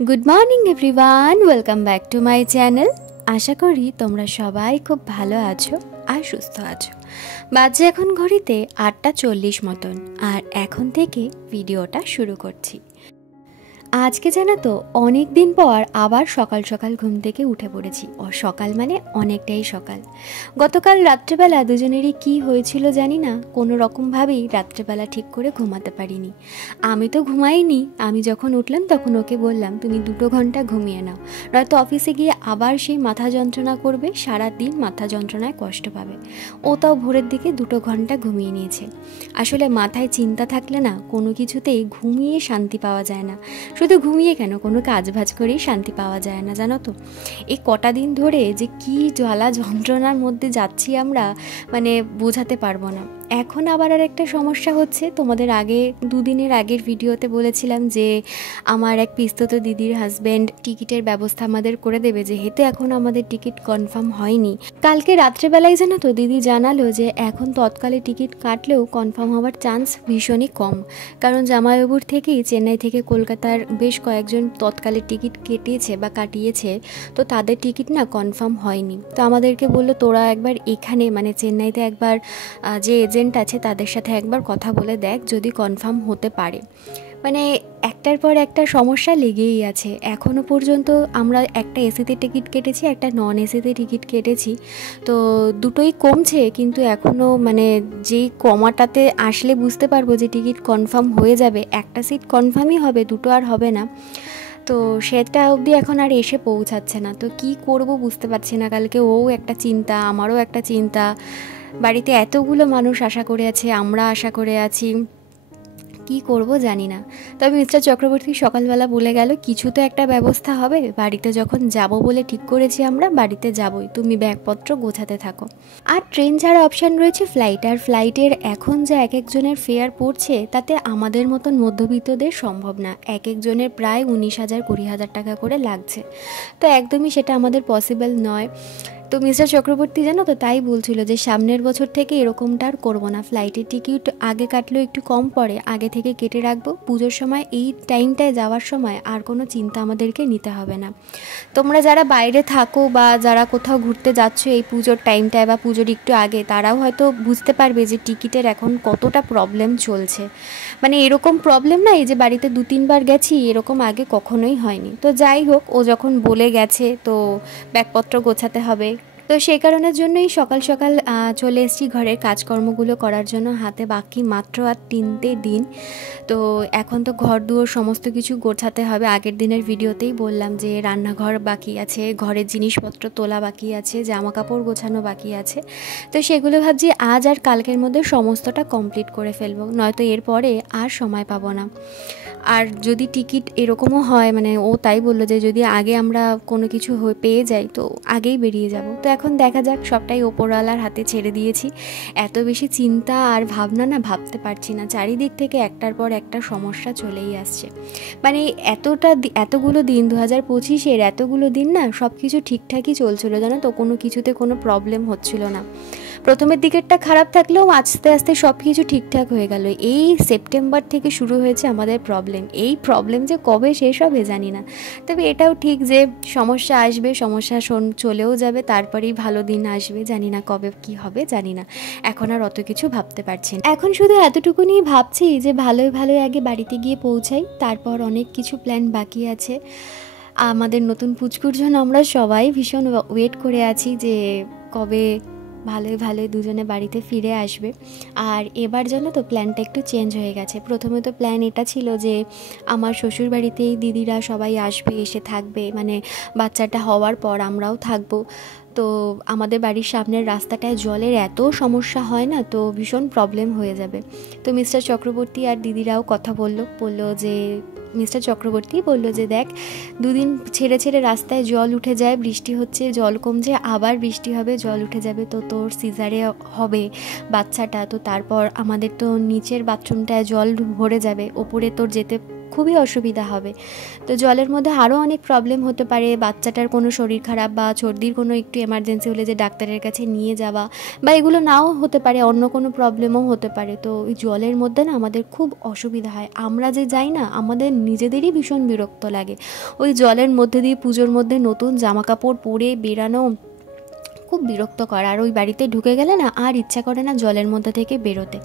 Good morning everyone, welcome back to my channel. আশা করি তোমরা সবাই খুব ভালো আছো আর সুস্থ আছো। বাজে এখন ঘড়িতে 8:40 মতন, আর এখন থেকে ভিডিওটা শুরু করছি। আজকে জানো তো অনেক দিন পর আবার সকাল সকাল ঘুম থেকে উঠে পড়েছি। সকাল মানে অনেকটাই সকাল। গতকাল রাত্রেবেলা দুজনেরই কি হয়েছিল জানি না, কোনো রকমভাবেই রাত্রেবেলা ঠিক করে ঘুমাতে পারিনি। আমি তো ঘুমাইনি, আমি যখন উঠলাম তখন ওকে বললাম তুমি 2 ঘন্টা ঘুমিয়ে নাও, নয়তো অফিসে গিয়ে আবার সেই মাথা যন্ত্রণা করবে, সারাদিন মাথা যন্ত্রণায় কষ্ট পাবে। ও তাও ভোরের দিকে 2 ঘন্টা ঘুমিয়ে নিয়েছে। আসলে মাথায় চিন্তা থাকলে না কোনো কিছুতেই ঘুমিয়ে শান্তি পাওয়া যায় না। শুধু ঘুমিয়ে কেন, কোনো কাজ বাজ করেই শান্তি পাওয়া যায় না জানো তো। এই কটা দিন ধরে যে কি জ্বালা যন্ত্রণার মধ্যে যাচ্ছি আমরা, মানে বোঝাতে পারবো না। এখন আবার আর একটা সমস্যা হচ্ছে, তোমাদের আগে 2 দিনের আগের ভিডিওতে বলেছিলাম যে আমার এক পিস্তত দিদির হাজব্যান্ড টিকিটের ব্যবস্থা আমাদের করে দেবে, যেহেতু এখন আমাদের টিকিট কনফার্ম হয়নি। কালকে রাত্রেবেলায় জানো তো দিদি জানালো যে এখন তৎকালে টিকিট কাটলেও কনফার্ম হওয়ার চান্স ভীষণই কম, কারণ জামাইবাবুর থেকেই চেন্নাই থেকে কলকাতার বেশ কয়েকজন তৎকালে টিকিট কেটেছে বা কাটিয়েছে, তো তাদের টিকিট না কনফার্ম হয়নি। তো আমাদেরকে বললো তোরা একবার এখানে মানে চেন্নাইতে একবার যে এজেন্ট আছে তাদের সাথে একবার কথা বলে দেখ যদি কনফার্ম হতে পারে। মানে একটার পর একটা সমস্যা লেগেই আছে। এখনও পর্যন্ত আমরা একটা এসিতে টিকিট কেটেছি, একটা নন এসিতে টিকিট কেটেছি, তো দুটোই কমছে, কিন্তু এখনও মানে যেই কমাটাতে আসলে বুঝতে পারবো যে টিকিট কনফার্ম হয়ে যাবে, একটা সিট কনফার্মই হবে, দুটো আর হবে না। তো সেটা অবধি এখন আর এসে পৌঁছাচ্ছে না। তো কি করব বুঝতে পারছি না। কালকে ও একটা চিন্তা, আমারও একটা চিন্তা, বাড়িতে এতগুলো মানুষ আশা করে আছে, আমরা আশা করে আছি, কি করব জানি না। তবে মিস্টার চক্রবর্তী সকালবেলা বলে গেল কিছু তো একটা ব্যবস্থা হবে, বাড়িতে যখন যাব বলে ঠিক করেছি আমরা বাড়িতে যাবই, তুমি ব্যাগপত্র গোছাতে থাকো। আর ট্রেন ছাড়া অপশান রয়েছে ফ্লাইট, আর ফ্লাইটের এখন যা এক একজনের ফেয়ার পড়ছে তাতে আমাদের মতন মধ্যবিত্তদের সম্ভব না। এক একজনের প্রায় 19,000-20,000 টাকা করে লাগছে, তো একদমই সেটা আমাদের পসিবল নয়। তো মিস্টার চক্রবর্তী জানো তো তাই বলছিল যে সামনের বছর থেকে এরকমটা আর করবো না, ফ্লাইটের টিকিট আগে কাটলেও একটু কম পড়ে, আগে থেকে কেটে রাখবো, পুজোর সময় এই টাইমটায় যাওয়ার সময় আর কোনো চিন্তা আমাদেরকে নিতে হবে না। তোমরা যারা বাইরে থাকো বা যারা কোথাও ঘুরতে যাচ্ছ এই পুজোর টাইমটায় বা পুজোর একটু আগে, তারাও হয়তো বুঝতে পারবে যে টিকিটের এখন কতটা প্রবলেম চলছে। মানে এরকম প্রবলেম না, এই যে বাড়িতে 2-3 বার গেছি, এরকম আগে কখনোই হয়নি। তো যাই হোক, ও যখন বলে গেছে তো ব্যাগপত্র গোছাতে হবে, তো সেই কারণের জন্যই সকাল সকাল চলে এসেছি ঘরের কাজকর্মগুলো করার জন্য। হাতে বাকি মাত্র আর 3টে দিন। তো এখন তো ঘর দুয়ার সমস্ত কিছু গোছাতে হবে। আগের দিনের ভিডিওতেই বললাম যে রান্নাঘর বাকি আছে, ঘরের জিনিসপত্র তোলা বাকি আছে, জামা কাপড় গোছানো বাকি আছে। তো সেগুলো ভাবছি আজ আর কালকের মধ্যে সমস্তটা কমপ্লিট করে ফেলবো, নয়তো এরপরে আর সময় পাবো না। আর যদি টিকিট এরকমও হয়, মানে ও তাই বললো যে যদি আগে আমরা কোনো কিছু পেয়ে যাই তো আগেই বেরিয়ে যাব। তো এখন দেখা যাক, সবটাই ওপরওয়ালার হাতে ছেড়ে দিয়েছি। এত বেশি চিন্তা আর ভাবনা না ভাবতে পারছি না, চারিদিক থেকে একটার পর একটা সমস্যা চলেই আসছে। মানে এতগুলো দিন 2025-এর এতগুলো দিন না সব কিছু ঠিকঠাকই চলছিল জানো তো, কোনো কিছুতে কোনো প্রবলেম হচ্ছিল না। প্রথমের দিকেরটা খারাপ থাকলেও আস্তে আস্তে সব কিছু ঠিকঠাক হয়ে গেল। এই সেপ্টেম্বর থেকে শুরু হয়েছে আমাদের প্রবলেম। এই প্রবলেম যে কবে শেষ হবে জানি না। তবে এটাও ঠিক যে সমস্যা আসবে, সমস্যা চলেও যাবে, তারপরেই ভালো দিন আসবে। জানি না কবে কি হবে, জানি না, এখন আর অত কিছু ভাবতে পারছি না। এখন শুধু এতটুকুনি ভাবছি যে ভালোই ভালোই আগে বাড়িতে গিয়ে পৌঁছাই, তারপর অনেক কিছু প্ল্যান বাকি আছে আমাদের নতুন পুচকুর জন্য। আমরা সবাই ভীষণ ওয়েট করে আছি যে কবে ভালোই ভালোই দুজনে বাড়িতে ফিরে আসবে। আর এবার জানো তো প্ল্যানটা একটু চেঞ্জ হয়ে গেছে। প্রথমে তো প্ল্যান এটা ছিল যে আমার শ্বশুর বাড়িতেই দিদিরা সবাই আসবে, এসে থাকবে, মানে বাচ্চাটা হওয়ার পর আমরাও থাকবো। তো আমাদের বাড়ির সামনের রাস্তাটায় জলের এত সমস্যা হয় না, তো ভীষণ প্রবলেম হয়ে যাবে। তো মিস্টার চক্রবর্তী আর দিদিরাও কথা বললো যে মিস্টার চক্রবর্তী বলল যে দেখ 2 দিন ছেড়ে ছেড়ে রাস্তায় জল উঠে যায়, বৃষ্টি হচ্ছে, জল কমছে, আবার বৃষ্টি হবে, জল উঠে যাবে, তো তোর সিজারে হবে বাচ্চাটা, তো তারপর আমাদের তো নিচের বাথরুমটায় জল ভরে যাবে, ওপরে তোর যেতে খুবই অসুবিধা হবে। তো জলের মধ্যে আরও অনেক প্রবলেম হতে পারে, বাচ্চাটার কোনো শরীর খারাপ বা সর্দির কোনো একটু এমার্জেন্সি হলে যে ডাক্তারের কাছে নিয়ে যাওয়া, বা এগুলো নাও হতে পারে, অন্য কোনো প্রবলেমও হতে পারে। তো ওই জলের মধ্যে না আমাদের খুব অসুবিধা হয়, আমরা যে যাই না আমাদের নিজেদেরই ভীষণ বিরক্ত লাগে। ওই জলের মধ্যে দিয়ে পুজোর মধ্যে নতুন জামা কাপড় পরে বেরানো খুব বিরক্তকর। আর ওই বাড়িতে ঢুকে গেলে না আর ইচ্ছা করে না জলের মধ্যে থেকে বেরোতে।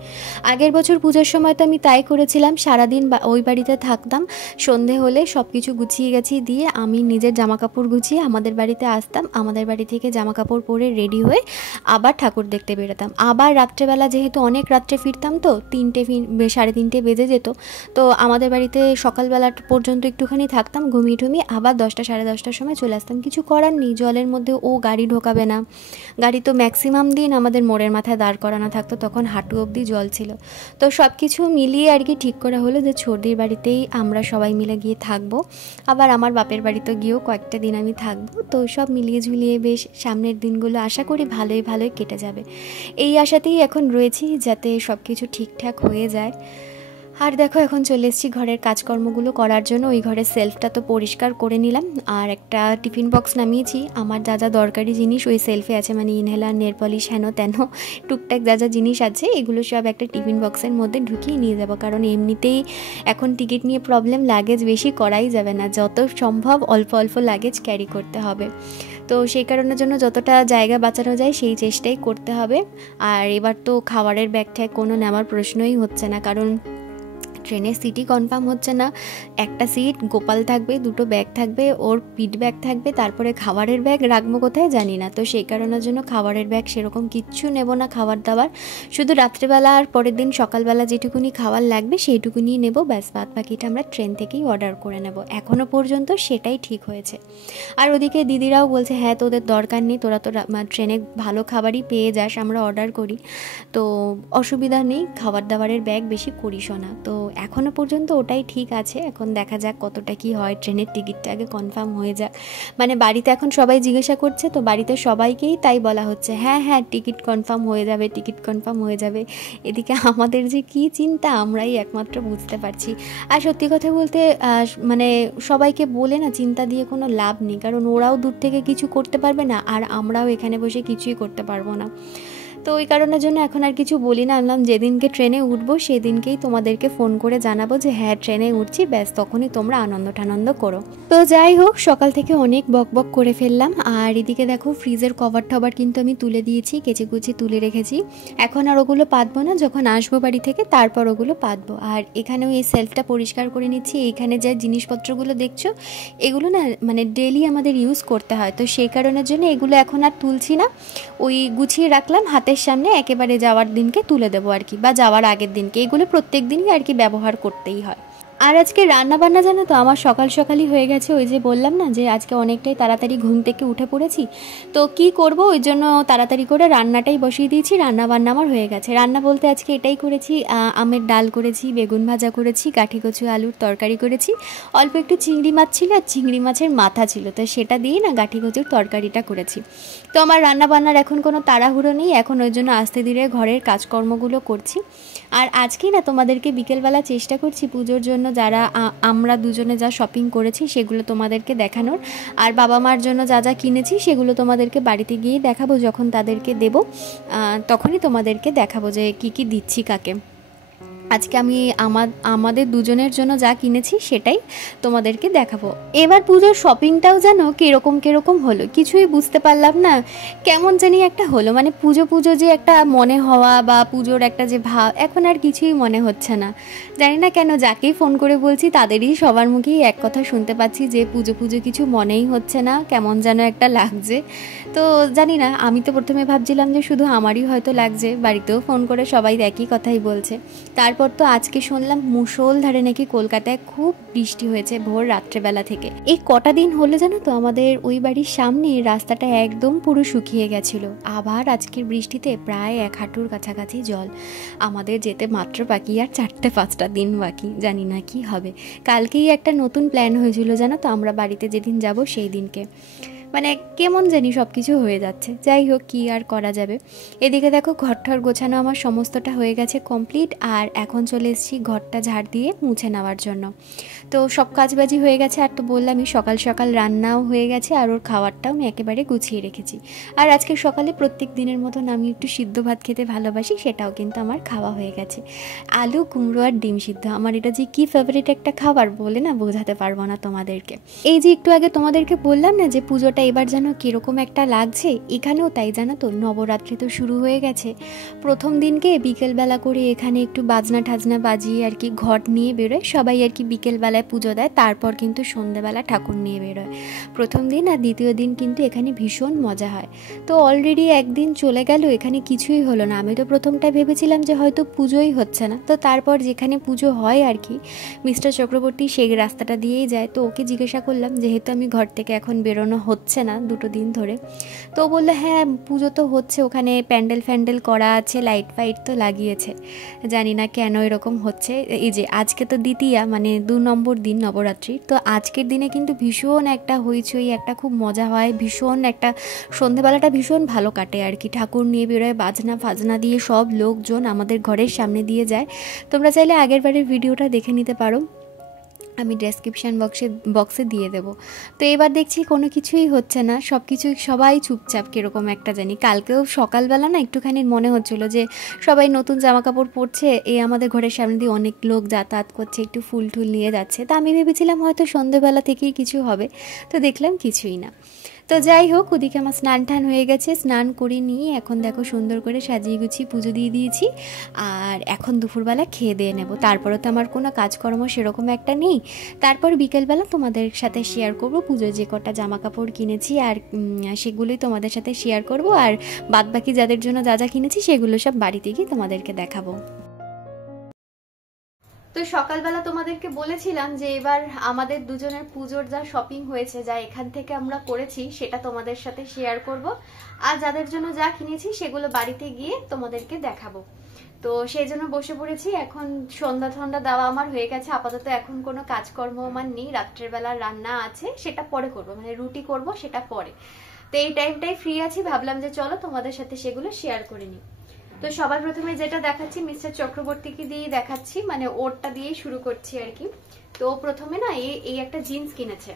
আগের বছর পুজোর সময় তো আমি তাই করেছিলাম, সারাদিন ওই বাড়িতে থাকতাম, সন্ধে হলে সব কিছু গুছিয়ে গেছিয়ে দিয়ে আমি নিজের জামা কাপড় গুছিয়ে আমাদের বাড়িতে আসতাম, আমাদের বাড়ি থেকে জামা কাপড় পরে রেডি হয়ে আবার ঠাকুর দেখতে বেরোতাম। আবার রাত্রেবেলা যেহেতু অনেক রাত্রে ফিরতাম, তো 3টে 3:30 বেজে যেত, তো আমাদের বাড়িতে সকালবেলা পর্যন্ত একটুখানি থাকতাম, ঘুমিয়ে ঠুমিয়ে আবার 10টা 10:30টার সময় চলে আসতাম। কিছু করার নেই, জলের মধ্যে ও গাড়ি ঢোকাবে না, গাড়ি তো ম্যাক্সিমাম দিন আমাদের মোড়ের মাথায় দাঁড় করানো থাকতো, তখন হাঁটু অবধি জল ছিল। তো সব কিছু মিলিয়ে আর কি ঠিক করা হলো যে ছর্দির বাড়িতেই আমরা সবাই মিলে গিয়ে থাকবো, আবার আমার বাপের বাড়িতে গিয়েও কয়েকটা দিন আমি থাকবো। তো সব মিলিয়ে ঝুলিয়ে বেশ সামনের দিনগুলো আশা করি ভালোই ভালোই কেটে যাবে, এই আশাতেই এখন রয়েছি যাতে সব কিছু ঠিকঠাক হয়ে যায়। আর দেখো এখন চলে এসেছি ঘরের কাজকর্মগুলো করার জন্য। ওই ঘরের সেলফটা তো পরিষ্কার করে নিলাম, আর একটা টিফিন বক্স নামিয়েছি, আমার যা যা দরকারি জিনিস ওই সেলফে আছে, মানে ইনহেলার, নেল পলিশ, হেন তেন টুকটাক যা যা জিনিস আছে এগুলো সব একটা টিফিন বক্সের মধ্যে ঢুকিয়ে নিয়ে যাব, কারণ এমনিতেই এখন টিকিট নিয়ে প্রবলেম, লাগেজ বেশি করাই যাবে না, যত সম্ভব অল্প অল্প লাগেজ ক্যারি করতে হবে। তো সেই কারণের জন্য যতটা জায়গা বাঁচানো যায় সেই চেষ্টাই করতে হবে। আর এবার তো খাবারের ব্যাগ ট্যাগ কোনো নেওয়ার প্রশ্নই হচ্ছে না, কারণ ট্রেনের সিটই কনফার্ম হচ্ছে না। একটা সিট গোপাল থাকবে, দুটো ব্যাগ থাকবে, ওর পিঠ ব্যাগ থাকবে, তারপরে খাবারের ব্যাগ রাখবো কোথায় জানি না। তো সেই কারণের জন্য খাবারের ব্যাগ সেরকম কিচ্ছু নেব না, খাবার দাবার শুধু রাত্রেবেলা আর পরের দিন সকালবেলা যেটুকুনি খাবার লাগবে সেইটুকুনি নেব, ব্যাস, বাদ বাকিটা আমরা ট্রেন থেকেই অর্ডার করে নেব। এখনও পর্যন্ত সেটাই ঠিক হয়েছে। আর ওদিকে দিদিরাও বলছে হ্যাঁ তোদের দরকার নেই, তোরা তো ট্রেনে ভালো খাবারই পেয়ে যাস, আমরা অর্ডার করি, তো অসুবিধা নেই, খাবার দাবারের ব্যাগ বেশি করিসও না। তো এখনও পর্যন্ত ওটাই ঠিক আছে, এখন দেখা যাক কতটা কি হয়, ট্রেনের টিকিটটা আগে কনফার্ম হয়ে যাক। মানে বাড়িতে এখন সবাই জিজ্ঞাসা করছে, তো বাড়িতে সবাইকেই তাই বলা হচ্ছে, হ্যাঁ হ্যাঁ টিকিট কনফার্ম হয়ে যাবে, টিকিট কনফার্ম হয়ে যাবে। এদিকে আমাদের যে কী চিন্তা আমরাই একমাত্র বুঝতে পারছি। আর সত্যি কথা বলতে মানে সবাইকে বলে না চিন্তা দিয়ে কোনো লাভ নেই, কারণ ওরাও দূর থেকে কিছু করতে পারবে না, আর আমরাও এখানে বসে কিছুই করতে পারবো না। তো ওই কারণের জন্য এখন আর কিছু বলি না, বললাম যেদিনকে ট্রেনে উঠবো সেদিনকেই তোমাদেরকে ফোন করে জানাবো যে হ্যাঁ ট্রেনে উঠছি, ব্যাস তখনই তোমরা আনন্দ টানন্দ করো। তো যাই হোক, সকাল থেকে অনেক বক বক করে ফেললাম। আর এদিকে দেখো ফ্রিজের কভার টভার কিন্তু আমি তুলে দিয়েছি, কেচে কুচি তুলে রেখেছি, এখন আর ওগুলো পাতবো না, যখন আসবো বাড়ি থেকে তারপর ওগুলো পাতবো। আর এখানেও এই সেলফটা পরিষ্কার করে নিচ্ছি, এইখানে যে জিনিসপত্রগুলো দেখছো এগুলো না মানে ডেলি আমাদের ইউজ করতে হয়, তো সেই কারণের জন্য এগুলো এখন আর তুলছি না, ওই গুছিয়ে রাখলাম হাতের সামনে, একেবারে যাওয়ার দিনকে তুলে দেবো আর কি, বা যাওয়ার আগের দিনকে, এগুলো প্রত্যেক দিনই আর কি ব্যবহার করতেই হয়। আর আজকে রান্না বান্না জানো তো আমার সকাল সকালই হয়ে গেছে, ওই যে বললাম না যে আজকে অনেকটাই তাড়াতাড়ি ঘুম থেকে উঠে পড়েছি, তো কি করব ওই জন্য তাড়াতাড়ি করে রান্নাটাই বসিয়ে দিয়েছি, রান্না বান্না আমার হয়ে গেছে। রান্না বলতে আজকে এটাই করেছি, আমের ডাল করেছি, বেগুন ভাজা করেছি, কাঠি কচু আলুর তরকারি করেছি, অল্প একটু চিংড়ি মাছ ছিল আর চিংড়ি মাছের মাথা ছিল, তো সেটা দিয়ে না কাঠি কচুর তরকারিটা করেছি। তো আমার রান্না বান্নার এখন কোনো তাড়াহুড়ো নেই, এখন ওই জন্য আস্তে ধীরে ঘরের কাজকর্মগুলো করছি। আর আজকেই না তোমাদেরকে বিকেলবেলা চেষ্টা করছি পুজোর জন্য যারা আমরা দুজনে যা শপিং করেছি সেগুলো তোমাদেরকে দেখানোর, আর বাবা মার জন্য যা যা কিনেছি সেগুলো তোমাদেরকে বাড়িতে গিয়েই দেখাবো, যখন তাদেরকে দেব তখনই তোমাদেরকে দেখাবো যে কি কি দিচ্ছি কাকে। আজকে আমি আমাদের দুজনের জন্য যা কিনেছি সেটাই তোমাদেরকে দেখাবো। এবার পুজোর শপিংটাও যেন কিরকম হলো কিছুই বুঝতে পারলাম না, কেমন জানি একটা হলো, মানে পুজো যে একটা মনে হওয়া বা পুজোর একটা যে ভাব এখন আর কিছুই মনে হচ্ছে না। জানি না কেন যাকেই ফোন করে বলছি তাদেরই সবার মুখেই এক কথা শুনতে পাচ্ছি যে পুজো কিছু মনেই হচ্ছে না, কেমন যেন একটা লাগছে। তো জানি না, আমি তো প্রথমে ভাবছিলাম যে শুধু আমারই হয়তো লাগছে, বাড়িতেও ফোন করে সবাই একই কথাই বলছে। তারপর তো আজকে শুনলাম মুষলধারে নাকি কলকাতায় খুব বৃষ্টি হয়েছে ভোর রাত্রেবেলা থেকে। এই কটা দিন হলো জানো তো আমাদের ওই বাড়ির সামনে রাস্তাটা একদম পুরো শুকিয়ে গেছিল, আবার আজকের বৃষ্টিতে প্রায় 1 হাঁটুর কাছাকাছি জল। আমাদের যেতে মাত্র বাকি আর 4-5টা দিন বাকি, জানি না কি হবে। কালকেই একটা নতুন প্ল্যান হয়েছিল জানো তো, আমরা বাড়িতে যেদিন যাব সেই দিনকে। মানে কেমন জানি সব কিছু হয়ে যাচ্ছে। যাই হোক, কী আর করা যাবে। এদিকে দেখো ঘরটার গোছানো আমার সমস্তটা হয়ে গেছে কমপ্লিট, আর এখন চলে এসেছি ঘরটা ঝাড় দিয়ে মুছে নেওয়ার জন্য। তো সব কাজবাজি হয়ে গেছে, আর তো বললামই সকাল সকাল রান্নাও হয়ে গেছে, আর ওর খাবারটাও আমি একেবারে গুছিয়ে রেখেছি। আর আজকে সকালে প্রত্যেক দিনের মতন আমি একটু সিদ্ধ ভাত খেতে ভালোবাসি, সেটাও কিন্তু আমার খাওয়া হয়ে গেছে। আলু কুমড়ো আর ডিম সিদ্ধ, আমার এটা যে কী ফেভারিট একটা খাবার বলে না বোঝাতে পারবো না তোমাদেরকে। এই যে একটু আগে তোমাদেরকে বললাম না যে পুজোটা এবার যেন কীরকম একটা লাগছে, এখানেও তাই জানো তো। নবরাত্রি তো শুরু হয়ে গেছে। প্রথম দিনকে বিকেলবেলা করে এখানে একটু বাজনা ঠাজনা বাজিয়ে আর কি ঘট নিয়ে বেরোয় সবাই আর কি, বিকেলবেলায় পুজো দেয়, তারপর কিন্তু সন্ধ্যেবেলা ঠাকুর নিয়ে বেরোয় প্রথম দিন। আর দ্বিতীয় দিন কিন্তু এখানে ভীষণ মজা হয়। তো অলরেডি একদিন চলে গেল, এখানে কিছুই হলো না। আমি তো প্রথমটায় ভেবেছিলাম যে হয়তো পুজোই হচ্ছে না। তো তারপর যেখানে পুজো হয় আর কি, মিস্টার চক্রবর্তী সেই রাস্তাটা দিয়েই যায়। তো ওকে জিজ্ঞাসা করলাম, যেহেতু আমি ঘর থেকে এখন বেরোনো হচ্ছে না 2 দিন ধরে, তো বললো হ্যাঁ পুজো তো হচ্ছে, ওখানে প্যান্ডেল ফ্যান্ডেল করা আছে, লাইট ফাইট তো লাগিয়েছে। জানি না কেন এরকম হচ্ছে। এই যে আজকে তো দ্বিতীয়া, মানে 2 নম্বর দিন নবরাত্রি। তো আজকের দিনে কিন্তু ভীষণ একটা হইচই, একটা খুব মজা হয়, ভীষণ একটা সন্ধেবেলাটা ভীষণ ভালো কাটে আর কি। ঠাকুর নিয়ে বেরোয় বাজনা ফাজনা দিয়ে, সব লোকজন আমাদের ঘরের সামনে দিয়ে যায়। তোমরা চাইলে আগের বারের ভিডিওটা দেখে নিতে পারো, আমি ডেসক্রিপশান বক্সে দিয়ে দেবো। তো এবার দেখছি কোনো কিছুই হচ্ছে না, সব কিছুই সবাই চুপচাপ কীরকম একটা জানি। কালকেও সকালবেলা না একটুখানি মনে হচ্ছিলো যে সবাই নতুন জামা কাপড় পরছে, আমাদের ঘরের সামনে দিয়ে অনেক লোক যাতায়াত করছে, একটু ফুল টুল নিয়ে যাচ্ছে। তো আমি ভেবেছিলাম হয়তো সন্ধ্যেবেলা থেকেই কিছু হবে, তো দেখলাম কিছুই না। তো যাই হোক, ওদিকে আমার স্নান টান হয়ে গেছে, স্নান করে নিয়ে এখন দেখো সুন্দর করে সাজিয়ে গুছিয়ে পুজো দিয়ে দিয়েছি। আর এখন দুপুরবেলা খেয়ে দিয়ে নেব, তারপরে তো আমার কোনো কাজকর্ম সেরকম একটা নেই। তারপর বিকেলবেলা তোমাদের সাথে শেয়ার করব পুজোর যে কটা জামা কাপড় কিনেছি, আর সেগুলোই তোমাদের সাথে শেয়ার করব। আর বাদবাকি যাদের জন্য যা যা কিনেছি সেগুলো সব বাড়িতে গিয়ে তোমাদেরকে দেখাবো। তো সকালবেলা তোমাদেরকে বলেছিলাম যে এবার আমাদের দুজনের পুজোর যা শপিং হয়েছে, যা এখান থেকে আমরা করেছি সেটা তোমাদের সাথে শেয়ার করব। আর যাদের জন্য যা কিনেছি সেগুলো বাড়িতে গিয়ে তোমাদেরকে দেখাবো। তো সেই জন্য বসে পড়েছি। এখন সন্ধ্যা ঠন্ডা দেওয়া আমার হয়ে গেছে, আপাতত এখন কোনো কাজকর্ম আমার নেই। রাত্রের বেলা রান্না আছে, সেটা পরে করব, মানে রুটি করব, সেটা পরে। তো এই টাইমটাই ফ্রি আছি, ভাবলাম যে চলো তোমাদের সাথে সেগুলো শেয়ার করে নিই। তো সবার প্রথমে যেটা দেখাচ্ছি মিস্টার চক্রবর্তীকে দিয়ে দেখাচ্ছি, মানে ওরটা দিয়ে শুরু করছি আর কি। তো প্রথমে না এই একটা জিন্স কিনেছে,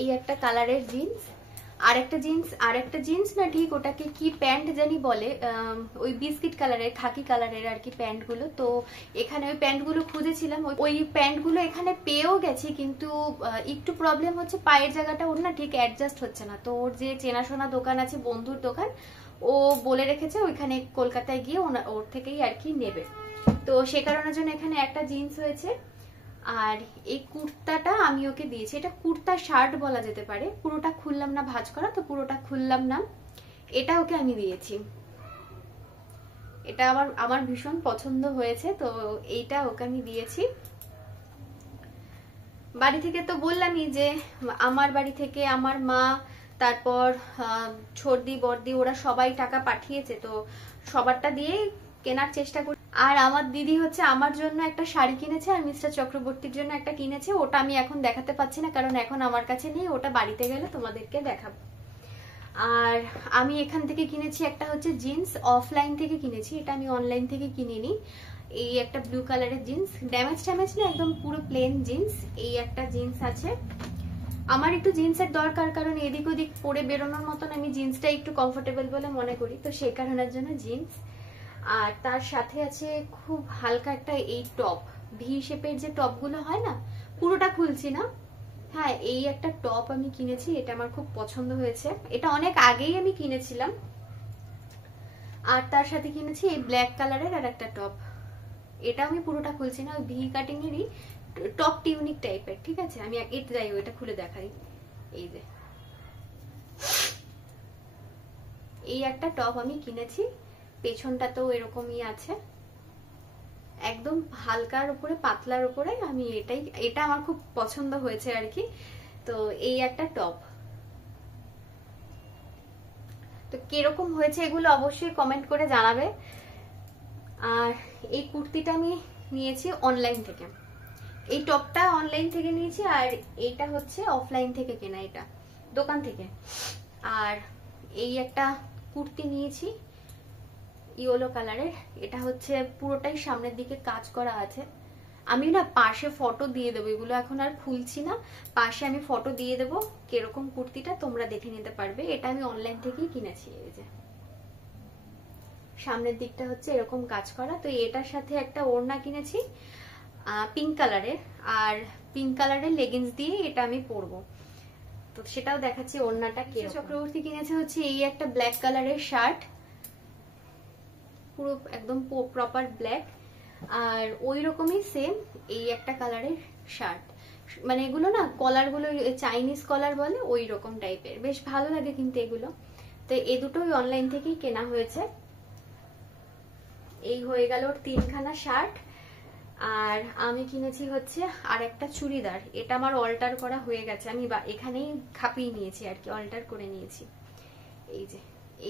এই একটা কালারের জিন্স। আর একটা জিন্স না ঠিক ওটাকে কি প্যান্ট জানি বলে, ওই বিস্কিট কালারের খাকি কালারের আর কি প্যান্টগুলো। তো এখানে ওই প্যান্টগুলো খুঁজেছিলাম, ওই প্যান্টগুলো এখানে পেয়েও গেছি, কিন্তু একটু প্রবলেম হচ্ছে পায়ের জায়গাটা ওর না ঠিক অ্যাডজাস্ট হচ্ছে না। তো ওর যে চেনাশোনা দোকান আছে, বন্ধুর দোকান, ও বলে রেখেছে ওইখানে কলকাতায় গিয়ে ওর থেকেই আর কি নেবে। তো সে কারণের জন্য এখানে একটা জিন্স হয়েছে। আর এই কুর্তাটা আমি ওকে দিয়েছি, এটা কুর্তা শার্ট বলা যেতে পারে, পুরোটা খুললাম না, ভাঁজ করা, তো পুরোটা খুললাম না। এটা ওকে আমি দিয়েছি, এটা আমার ভীষণ পছন্দ হয়েছে, তো এইটা ওকে আমি দিয়েছি। বাড়ি থেকে তো বললামই যে আমার বাড়ি থেকে আমার মা, তারপর ছর্দি বর্দি ওরা সবাই টাকা পাঠিয়েছে, তো সবারটা দিয়ে কেনার চেষ্টা করি। আর আমার দিদি হচ্ছে আমার জন্য একটা শাড়ি কিনেছে, আর মিস্টার চক্রবর্তীর জন্য একটা কিনেছে। ওটা আমি এখন দেখাতে পাচ্ছি না, কারণ এখন আমার কাছে নেই, ওটা বাড়িতে গেলে তোমাদেরকে দেখাবো। আর আমি এখান থেকে কিনেছি একটা হচ্ছে জিন্স, অফলাইন থেকে কিনেছি, এটা আমি অনলাইন থেকে কিনিনি। এই একটা ব্লু কালারের জিন্স, ড্যামেজ না, একদম পুরো প্লেন জিন্স। এই একটা জিন্স আছে, আমার একটু জিন্সের দরকার, কারণ এদিক ওদিক পরে বেরোনোর মতন আমি জিন্সটা একটু কমফোর্টেবল বলে মনে করি, তো সেই কারণের জন্য জিন্স। আর তার সাথে আছে খুব হালকা একটা এই টপ, ভি শেপের যে টপগুলো হয় না, পুরোটা খুলছি না, হ্যাঁ এই একটা টপ আমি কিনেছি, এটা আমার খুব পছন্দ হয়েছে, এটা অনেক আগেই আমি কিনেছিলাম। আর তার সাথে কিনেছি এই ব্ল্যাক কালারের আর একটা টপ, এটা আমি পুরোটা খুলছি না, ওই ভি কাটিং এরই টপ টিউনিক টাইপের, ঠিক আছে। আমি এটা যাই ওইটা খুলে দেখাই, এই যে এই একটা টপ আমি কিনেছি, পেছনটা তো এরকমই আছে, একদম হালকার উপরে পাতলার উপরে, আমি এটা আমার খুব পছন্দ হয়েছে আর কি। তো এই একটা টপ, তো কিরকম হয়েছে এগুলো অবশ্যই কমেন্ট করে জানাবে। আর এই কুর্তিটা আমি নিয়েছি অনলাইন থেকে, এই টপটা অনলাইন থেকে নিয়েছি, আর এইটা হচ্ছে অফলাইন থেকে কেনা, এটা দোকান থেকে। আর এই একটা কুর্তি নিয়েছি ইয়েলো কালারের, এটা হচ্ছে পুরোটাই সামনের দিকে কাজ করা আছে। আমি না পাশে ফটো দিয়ে দেবো, এগুলো এখন আর খুলছি না, পাশে আমি ফটো দিয়ে দেবো কিরকম কুর্তিটা, তোমরা দেখে নিতে পারবে। এটা আমি অনলাইন থেকেই কিনেছি। এই যে সামনের দিকটা হচ্ছে এরকম কাজ করা। তো এটার সাথে একটা ওড়না কিনেছি পিঙ্ক কালারের, আর পিঙ্ক কালারের লেগিংস দিয়ে এটা আমি পরবো, তো সেটাও দেখাচ্ছি ওড়নাটা কি। চক্রবর্তী কিনেছে হচ্ছে এই একটা ব্ল্যাক কালারের শার্ট, পুরো একদম প্রপার ব্ল্যাক, আর ওই রকমই সেম এই একটা কালারের শার্ট। মানে এগুলো না কলার গুলো চাইনিজ কলার বলে, ওই রকম টাইপের, বেশ ভালো লাগে কিন্তু এগুলো। তো এই দুটোই অনলাইন থেকেই কেনা হয়েছে। এই হয়ে গেল 3খানা শার্ট। আর আমি কিনেছি হচ্ছে আর একটা চুড়িদার, এটা আমার অল্টার করা হয়ে গেছে, আমি এখানেই খাপিয়ে নিয়েছি আর কি, অল্টার করে নিয়েছি। এই যে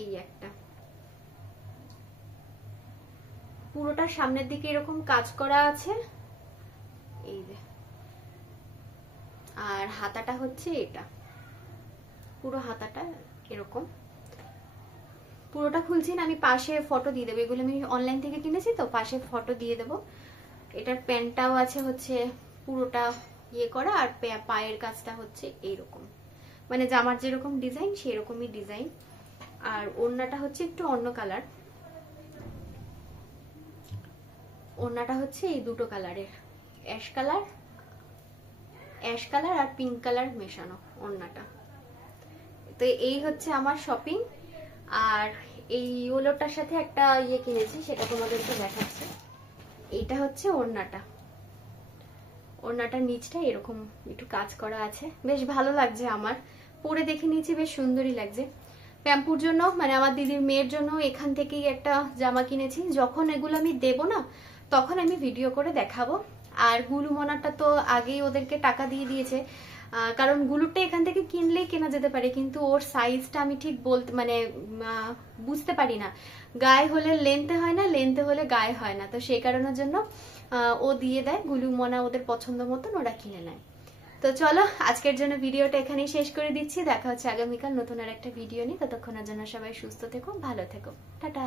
এই একটা পুরোটা সামনের দিকে এরকম কাজ করা আছে, এই যে। আর হাতাটা হচ্ছে এটা, পুরো হাতাটা এরকম। পুরোটা খুলছি না, আমি পাশে ফটো দিয়ে দেবো, এগুলো আমি অনলাইন থেকে কিনেছি তো, পাশে ফটো দিয়ে দেবো। এটার প্যান্টটাও আছে হচ্ছে পুরোটা ইয়ে করা, আর পায়ের কাজটা হচ্ছে এইরকম, মানে জামার যেরকম ডিজাইন সেরকমই ডিজাইন। আর ওড়নাটা হচ্ছে একটু অন্য কালার, ওড়নাটা হচ্ছে এই দুটো কালারের, অ্যাশ কালার আর পিঙ্ক কালার মেশানো ওড়নাটা। তো এই হচ্ছে আমার শপিং। আর এই ইয়েলোটার সাথে একটা ইয়ে কিনেছি, সেটা তোমাদেরকে দেখাচ্ছি। এইটা হচ্ছে ওড়নাটা, ওড়নাটার নিচটা এরকম একটু কাজ করা আছে, বেশ ভালো লাগছে আমার, পরে দেখে নিয়েছি বেশ সুন্দরই লাগছে। প্যাম্পুর জন্য, মানে আমার দিদির মেয়ের জন্য এখান থেকেই একটা জামা কিনেছি, যখন এগুলো আমি দেবো না তখন আমি ভিডিও করে দেখাবো। আর গুলু মোনাটা তো আগেই ওদেরকে টাকা দিয়ে দিয়েছে, কারণ গুলুরটা এখান থেকে কিনলেই কেনা যেতে পারে, কিন্তু ওর সাইজটা আমি ঠিক বলতে মানে বুঝতে পারি না, গায়ে হলে লেন্থে হয় না, লেন্থে হলে গায়ে হয় না, তো সেই কারণের জন্য ও দিয়ে দেয় গুলু মোনা, ওদের পছন্দ মতন ওরা কিনে নেয়। তো চলো আজকের জন্য ভিডিওটা এখানেই শেষ করে দিচ্ছি, দেখা হচ্ছে আগামীকাল নতুন আর একটা ভিডিও নিয়ে। ততক্ষণের জন্য সবাই সুস্থ থেকো, ভালো থেকো, টাটা।